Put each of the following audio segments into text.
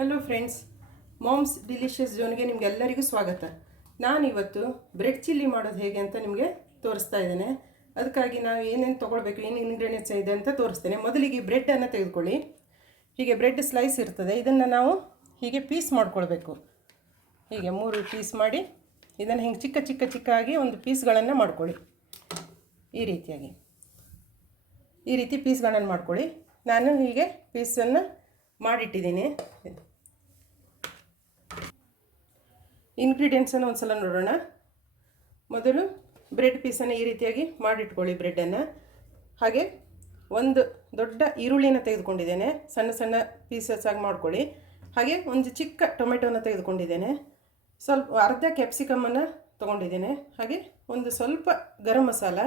Hello friends, moms delicious ಝೋನ್ಗೆ ನಿಮಗೆಲ್ಲರಿಗೂ ಸ್ವಾಗತ. ನಾನಿವತ್ತು ಬ್ರೆಡ್ ಚಿಲ್ಲಿ ಮಾಡೋದು ಹೇಗೆ ಅಂತ ನಿಮಗೆ ತೋರಿಸ್ತಾ ಇದ್ದೇನೆ. ಅದಕ್ಕಾಗಿ ನಾವು ಏನೇನು ತೊಗೊಳ್ಬೇಕು, ಏನು ಇಂಗ್ರೀಡಿಯೆಂಟ್ಸ್ ಇದೆ ಅಂತ ತೋರಿಸ್ತೇನೆ. ಮೊದಲಿಗೆ ಬ್ರೆಡ್ಡನ್ನು ತೆಗೆದುಕೊಳ್ಳಿ. ಹೀಗೆ ಬ್ರೆಡ್ ಸ್ಲೈಸ್ ಇರ್ತದೆ, ಇದನ್ನು ನಾವು ಹೀಗೆ ಪೀಸ್ ಮಾಡ್ಕೊಳ್ಬೇಕು. ಹೀಗೆ 3 ಪೀಸ್ ಮಾಡಿ ಇದನ್ನು ಹಿಂಗೆ ಚಿಕ್ಕ ಚಿಕ್ಕ ಚಿಕ್ಕಾಗಿ ಒಂದು ಪೀಸ್ಗಳನ್ನು ಮಾಡ್ಕೊಳ್ಳಿ. ಈ ರೀತಿ ಪೀಸ್ಗಳನ್ನು ಮಾಡ್ಕೊಳ್ಳಿ. ನಾನು ಹೀಗೆ ಪೀಸನ್ನು ಮಾಡಿಟ್ಟಿದ್ದೀನಿ. ಇಂಗ್ರೀಡಿಯೆಂಟ್ಸನ್ನು ಒಂದು ಸಲ ನೋಡೋಣ. ಮೊದಲು ಬ್ರೆಡ್ ಪೀಸನ್ನು ಈ ರೀತಿಯಾಗಿ ಮಾಡಿಟ್ಕೊಳ್ಳಿ ಬ್ರೆಡ್ಡನ್ನು. ಹಾಗೆ ಒಂದು ದೊಡ್ಡ ಈರುಳ್ಳಿನ ತೆಗೆದುಕೊಂಡಿದ್ದೇನೆ, ಸಣ್ಣ ಸಣ್ಣ ಪೀಸಸ್ ಆಗಿ ಮಾಡ್ಕೊಳ್ಳಿ. ಹಾಗೆ ಒಂದು ಚಿಕ್ಕ ಟೊಮೆಟೊನ ತೆಗೆದುಕೊಂಡಿದ್ದೇನೆ, ಸ್ವಲ್ಪ ಅರ್ಧ ಕ್ಯಾಪ್ಸಿಕಮನ್ನು ತೊಗೊಂಡಿದ್ದೇನೆ. ಹಾಗೆ ಒಂದು ಸ್ವಲ್ಪ garam masala,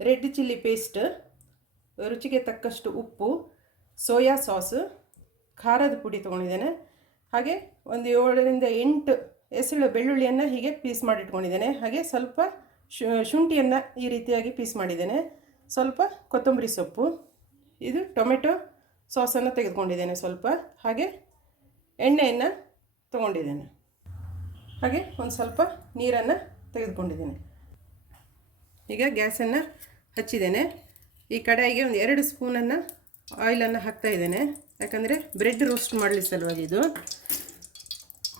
red chilli paste, ರುಚಿಗೆ ತಕ್ಕಷ್ಟು ಉಪ್ಪು, ಸೋಯಾ ಸಾಸು, ಖಾರದ ಪುಡಿ ತೊಗೊಂಡಿದ್ದೇನೆ. ಹಾಗೆ ಒಂದು 7ರಿಂದ 8 ಎಸಳು ಬೆಳ್ಳುಳ್ಳಿಯನ್ನು ಹೀಗೆ ಪೀಸ್ ಮಾಡಿಟ್ಕೊಂಡಿದ್ದೇನೆ. ಹಾಗೆ ಸ್ವಲ್ಪ ಶುಂಠಿಯನ್ನು ಈ ರೀತಿಯಾಗಿ ಪೀಸ್ ಮಾಡಿದ್ದೇನೆ. ಸ್ವಲ್ಪ ಕೊತ್ತಂಬರಿ ಸೊಪ್ಪು, ಇದು ಟೊಮೆಟೊ ಸಾಸನ್ನು ತೆಗೆದುಕೊಂಡಿದ್ದೇನೆ ಸ್ವಲ್ಪ. ಹಾಗೆ ಎಣ್ಣೆಯನ್ನು ತೊಗೊಂಡಿದ್ದೇನೆ. ಹಾಗೆ ಒಂದು ಸ್ವಲ್ಪ ನೀರನ್ನು ತೆಗೆದುಕೊಂಡಿದ್ದೇನೆ. ಈಗ ಗ್ಯಾಸನ್ನು ಹಚ್ಚಿದ್ದೇನೆ. ಈ ಕಡಾಯಿಗೆ ಒಂದು 2 ಸ್ಪೂನನ್ನು ಆಯಿಲನ್ನು ಹಾಕ್ತಾಯಿದ್ದೇನೆ. ಯಾಕಂದರೆ ಬ್ರೆಡ್ ರೋಸ್ಟ್ ಮಾಡಲಿ ಸಲುವಾಗಿ. ಇದು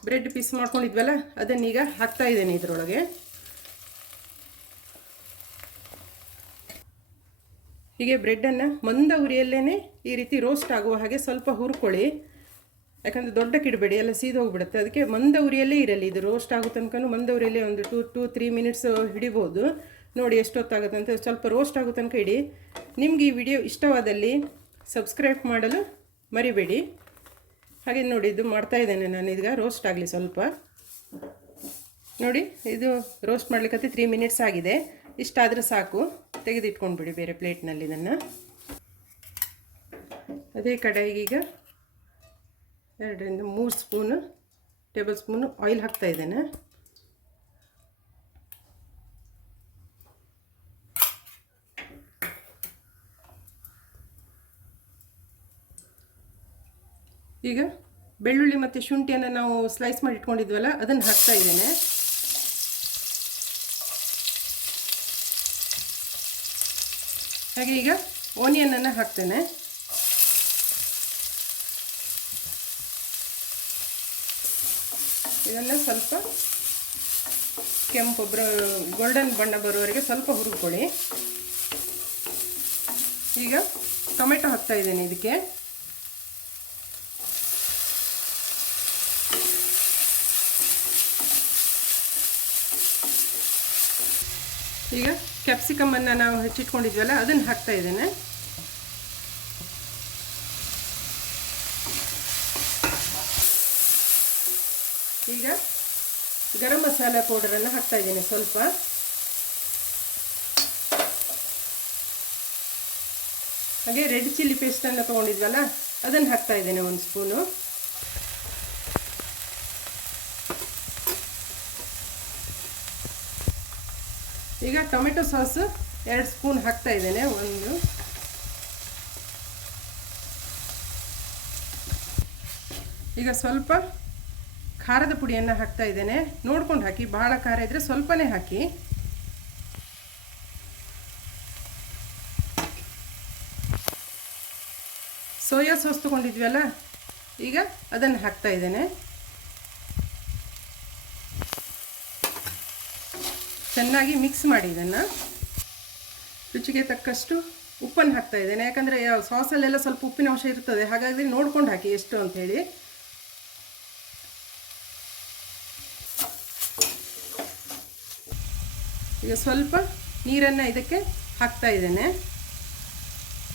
ಬ್ರೆಡ್ ಪೀಸ್ ಮಾಡ್ಕೊಂಡಿದ್ವಲ್ಲ, ಅದನ್ನೀಗ ಹಾಕ್ತಾಯಿದ್ದೇನೆ ಇದರೊಳಗೆ. ಹೀಗೆ ಬ್ರೆಡ್ಡನ್ನು ಮಂದ ಉರಿಯಲ್ಲೇ ಈ ರೀತಿ ರೋಸ್ಟ್ ಆಗುವ ಹಾಗೆ ಸ್ವಲ್ಪ ಹುರ್ಕೊಳ್ಳಿ. ಯಾಕಂದರೆ ದೊಡ್ಡಕ್ಕಿಡಬೇಡಿ, ಎಲ್ಲ ಸೀದೋಗ್ಬಿಡುತ್ತೆ. ಅದಕ್ಕೆ ಮಂದ ಉರಿಯಲ್ಲೇ ಇರಲಿ. ಇದು ರೋಸ್ಟ್ ಆಗೋ ತನಕ ಮಂದ ಉರಿಯಲ್ಲೇ ಒಂದು 2-3 ಮಿನಿಟ್ಸ್ ಹಿಡಿಬೋದು. ನೋಡಿ ಎಷ್ಟೊತ್ತಾಗುತ್ತೆ ಅಂತ. ಸ್ವಲ್ಪ ರೋಸ್ಟ್ ಆಗೋ ತನಕ ಇಡಿ. ನಿಮ್ಗೆ ಈ ವಿಡಿಯೋ ಇಷ್ಟವಾದಲ್ಲಿ ಸಬ್ಸ್ಕ್ರೈಬ್ ಮಾಡಲು ಮರಿಬೇಡಿ. ಹಾಗೆ ನೋಡಿ, ಇದು ಮಾಡ್ತಾಯಿದ್ದೇನೆ ನಾನು. ಈಗ ರೋಸ್ಟ್ ಆಗಲಿ ಸ್ವಲ್ಪ. ನೋಡಿ, ಇದು ರೋಸ್ಟ್ ಮಾಡಲಿಕ್ಕೆ 3 ಮಿನಿಟ್ಸ್ ಆಗಿದೆ. ಇಷ್ಟಾದರೆ ಸಾಕು, ತೆಗೆದಿಟ್ಕೊಂಡ್ಬಿಡಿ ಬೇರೆ ಪ್ಲೇಟ್ನಲ್ಲಿ ಇದನ್ನು. ಅದೇ ಕಡೆಗೆ ಈಗ 2ರಿಂದ 3 ಟೇಬಲ್ ಸ್ಪೂನು ಆಯಿಲ್ ಹಾಕ್ತಾಯಿದ್ದೇನೆ. ಈಗ ಬೆಳ್ಳುಳ್ಳಿ ಮತ್ತು ಶುಂಠಿಯನ್ನು ನಾವು ಸ್ಲೈಸ್ ಮಾಡಿ ಇಟ್ಕೊಂಡಿದ್ವಲ್ಲ, ಅದನ್ನು ಹಾಕ್ತಾ ಇದ್ದೇನೆ. ಹಾಗೆ ಈಗ ಆನಿಯನನ್ನು ಹಾಕ್ತೇನೆ. ಇದನ್ನು ಸ್ವಲ್ಪ ಕೆಂಪು ಗೋಲ್ಡನ್ ಬಣ್ಣ ಬರುವವರೆಗೆ ಸ್ವಲ್ಪ ಹುರ್ಕೊಳ್ಳಿ. ಈಗ ಟೊಮೆಟೊ ಹಾಕ್ತಾ ಇದ್ದೇನೆ ಇದಕ್ಕೆ. ಈಗ ಕ್ಯಾಪ್ಸಿಕಮನ್ನು ನಾವು ಹೆಚ್ಚಿಟ್ಕೊಂಡಿದ್ವಲ್ಲ, ಅದನ್ನು ಹಾಕ್ತಾ ಇದ್ದೇನೆ. ಈಗ ಗರಂ ಮಸಾಲ ಪೌಡರನ್ನು ಹಾಕ್ತಾ ಇದ್ದೇನೆ ಸ್ವಲ್ಪ. ಹಾಗೆ ರೆಡ್ ಚಿಲ್ಲಿ ಪೇಸ್ಟನ್ನು ತೊಗೊಂಡಿದ್ವಲ್ಲ, ಅದನ್ನು ಹಾಕ್ತಾ ಇದ್ದೇನೆ 1 ಸ್ಪೂನು. ಈಗ ಟೊಮೆಟೊ ಸಾಸು 2 ಸ್ಪೂನ್ ಹಾಕ್ತಾ ಇದ್ದೇನೆ. ಈಗ ಸ್ವಲ್ಪ ಖಾರದ ಪುಡಿಯನ್ನು ಹಾಕ್ತಾ ಇದ್ದೇನೆ. ನೋಡ್ಕೊಂಡು ಹಾಕಿ, ಭಾಳ ಖಾರ ಇದ್ದರೆ ಸ್ವಲ್ಪನೇ ಹಾಕಿ. ಸೋಯಾ ಸಾಸ್ ತೊಗೊಂಡಿದ್ವಲ್ಲ, ಈಗ ಅದನ್ನು ಹಾಕ್ತಾ ಇದ್ದೇನೆ. ಚೆನ್ನಾಗಿ ಮಿಕ್ಸ್ ಮಾಡಿ ಇದನ್ನು. ರುಚಿಗೆ ತಕ್ಕಷ್ಟು ಉಪ್ಪನ್ನು ಹಾಕ್ತಾ ಇದ್ದೇನೆ. ಯಾಕಂದರೆ ಸಾಸಲ್ಲೆಲ್ಲ ಸ್ವಲ್ಪ ಉಪ್ಪಿನ ಅಂಶ ಇರ್ತದೆ, ಹಾಗಾಗಿ ನೋಡ್ಕೊಂಡು ಹಾಕಿ ಎಷ್ಟು ಅಂಥೇಳಿ. ಈಗ ಸ್ವಲ್ಪ ನೀರನ್ನು ಇದಕ್ಕೆ ಹಾಕ್ತಾ ಇದ್ದೇನೆ,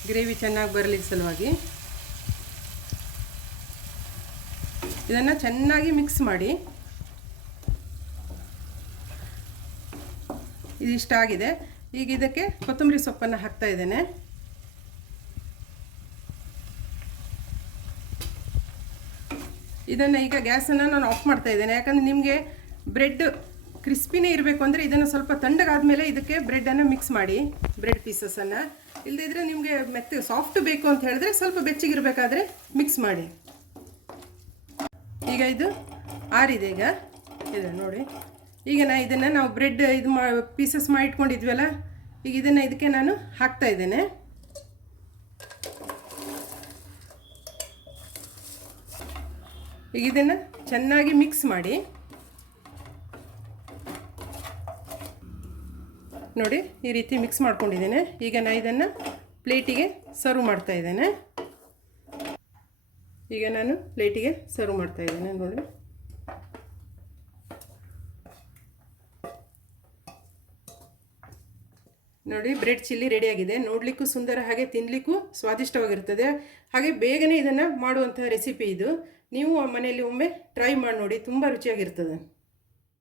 ಗ್ರೇವಿ ಚೆನ್ನಾಗಿ ಬರಲಿಕ್ಕೆ ಸಲುವಾಗಿ. ಇದನ್ನು ಚೆನ್ನಾಗಿ ಮಿಕ್ಸ್ ಮಾಡಿ. ಇದಿಷ್ಟಾಗಿದೆ. ಈಗ ಇದಕ್ಕೆ ಕೊತ್ತಂಬರಿ ಸೊಪ್ಪನ್ನು ಹಾಕ್ತಾ ಇದ್ದೇನೆ. ಇದನ್ನು ಈಗ ಗ್ಯಾಸನ್ನು ನಾನು ಆಫ್ ಮಾಡ್ತಾ ಇದ್ದೇನೆ. ಯಾಕಂದರೆ ನಿಮಗೆ ಬ್ರೆಡ್ ಕ್ರಿಸ್ಪಿನೇ ಇರಬೇಕು ಅಂದರೆ ಇದನ್ನು ಸ್ವಲ್ಪ ತಣ್ಣಗಾದ್ಮೇಲೆ ಇದಕ್ಕೆ ಬ್ರೆಡ್ಡನ್ನು ಮಿಕ್ಸ್ ಮಾಡಿ, ಬ್ರೆಡ್ ಪೀಸಸನ್ನು. ಇಲ್ಲದಿದ್ದರೆ ನಿಮಗೆ ಮೆತ್ತ ಸಾಫ್ಟ್ ಬೇಕು ಅಂತ ಹೇಳಿದ್ರೆ ಸ್ವಲ್ಪ ಬೆಚ್ಚಗಿರಬೇಕಾದ್ರೆ ಮಿಕ್ಸ್ ಮಾಡಿ. ಈಗ ಇದು ಆರಿದೆ. ಈಗ ಇದೆ ನೋಡಿ. ಈಗ ಇದನ್ನು ನಾವು ಬ್ರೆಡ್ ಇದು ಪೀಸಸ್ ಮಾಡಿ ಇಟ್ಕೊಂಡಿದ್ವಲ್ಲ, ಈಗ ಇದನ್ನು ಇದಕ್ಕೆ ನಾನು ಹಾಕ್ತಾ ಇದ್ದೇನೆ. ಈಗ ಇದನ್ನು ಚೆನ್ನಾಗಿ ಮಿಕ್ಸ್ ಮಾಡಿ ನೋಡಿ, ಈ ರೀತಿ ಮಿಕ್ಸ್ ಮಾಡ್ಕೊಂಡಿದ್ದೇನೆ. ಈಗ ನಾನು ಇದನ್ನು ಪ್ಲೇಟಿಗೆ ಸರ್ವ್ ಮಾಡ್ತಾ ಇದ್ದೇನೆ. ಈಗ ನಾನು ಪ್ಲೇಟಿಗೆ ಸರ್ವ್ ಮಾಡ್ತಾ ಇದ್ದೇನೆ ನೋಡಿ. ನೋಡಿ, ಬ್ರೆಡ್ ಚಿಲ್ಲಿ ರೆಡಿಯಾಗಿದೆ. ನೋಡಲಿಕ್ಕೂ ಸುಂದರ, ಹಾಗೆ ತಿನ್ನಲಿಕ್ಕೂ ಸ್ವಾದಿಷ್ಟವಾಗಿರ್ತದೆ. ಹಾಗೆ ಬೇಗನೆ ಇದನ್ನು ಮಾಡುವಂಥ ರೆಸಿಪಿ ಇದು. ನೀವು ಮನೆಯಲ್ಲಿ ಒಮ್ಮೆ ಟ್ರೈ ಮಾಡಿ ನೋಡಿ, ತುಂಬ ರುಚಿಯಾಗಿರ್ತದೆ.